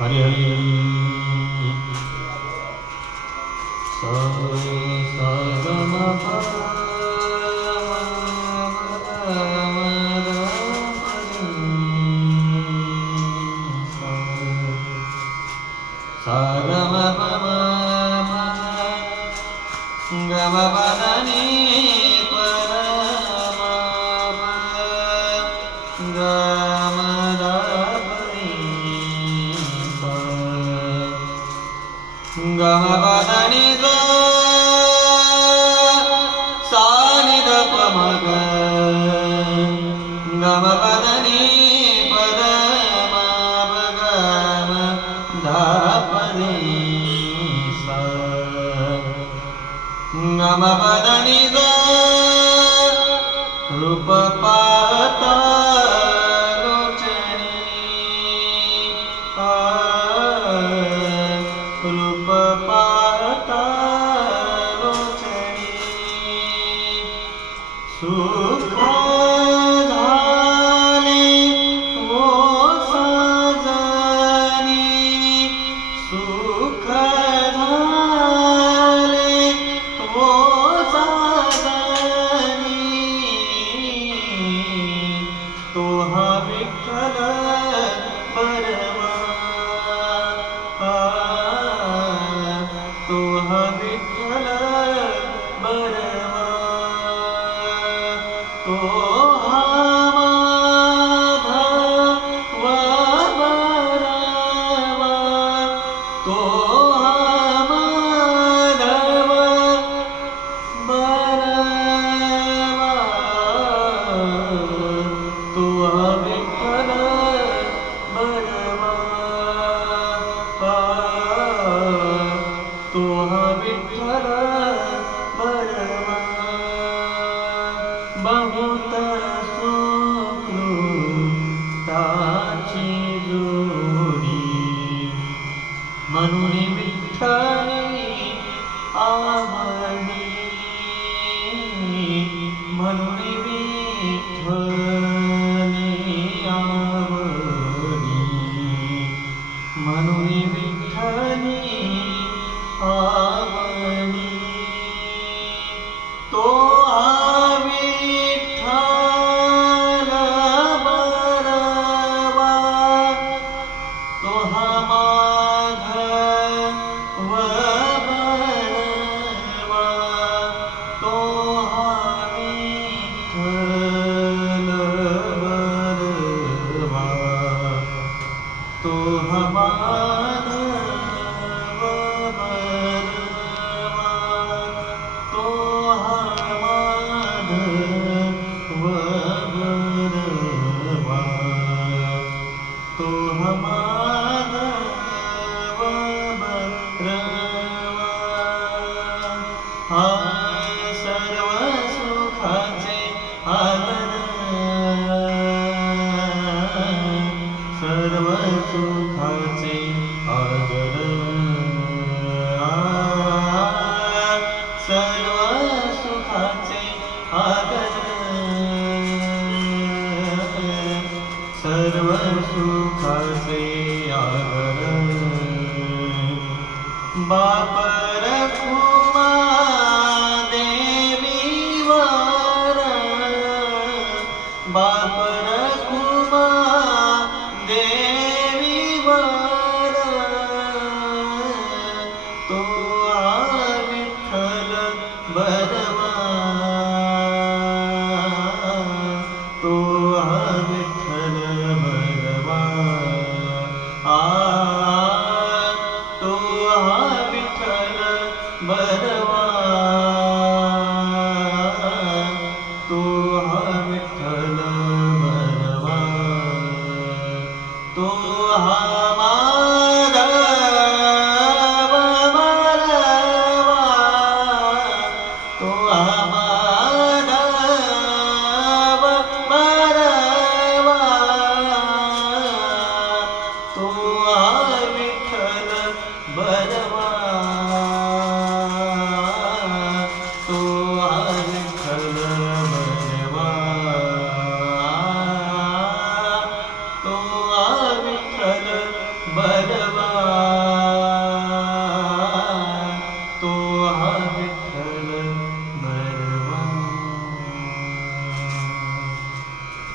हरि हरि सा सा ग म प म ग म रे सा ग म प म ग म प द नि प द म प ग म द प रे सा ग म प द नि सा सा नि द प म ग ग म प द नि प द म प ग म द प रे सा ग म प द नि सा रूप पाहता लोचनी रूप पाहता लोचनी सुख झाले ओ साजनी सुख झाले ओ साजनी तो हा विठ्ठल बरवा तो हा विठ्ठल बरवा तो हा माधव बरवा तो हा माधव बरवा तो हा विठ्ठल बरवा तो हा विठ्ठल बरवा बहुत सुकृताची जोडी म्हणून विठ्ठली आवडी म्हणून विठ्ठली आवडी म्हणून विठ्ठली आवडी तो हा विठ्ठल बरवा तो हा माधव बरवा तो हा विठ्ठल बरवा तो हा माधव बरवा तो हा माधव बरवा तो हा माधव बरवा हा सर्व सुखाचे आधार सर्व सुखाचे आगर सर्व सुखाचे आगर सर्व सुखाचे आगर बाप रखुमा देवीवर बाप रखुमा देवीवर तो हा विठ्ठल बरवा तो हा विठ्ठल बरवा तो हा विठ्ठल बरवा तो हा विठ्ठल बरवा तो हा माधव बरवा तो हा माधव बरवा तो हा विठ्ठल बरवा तो हा विठ्ठल बरवा तो हा विठ्ठल भगवान तो हवे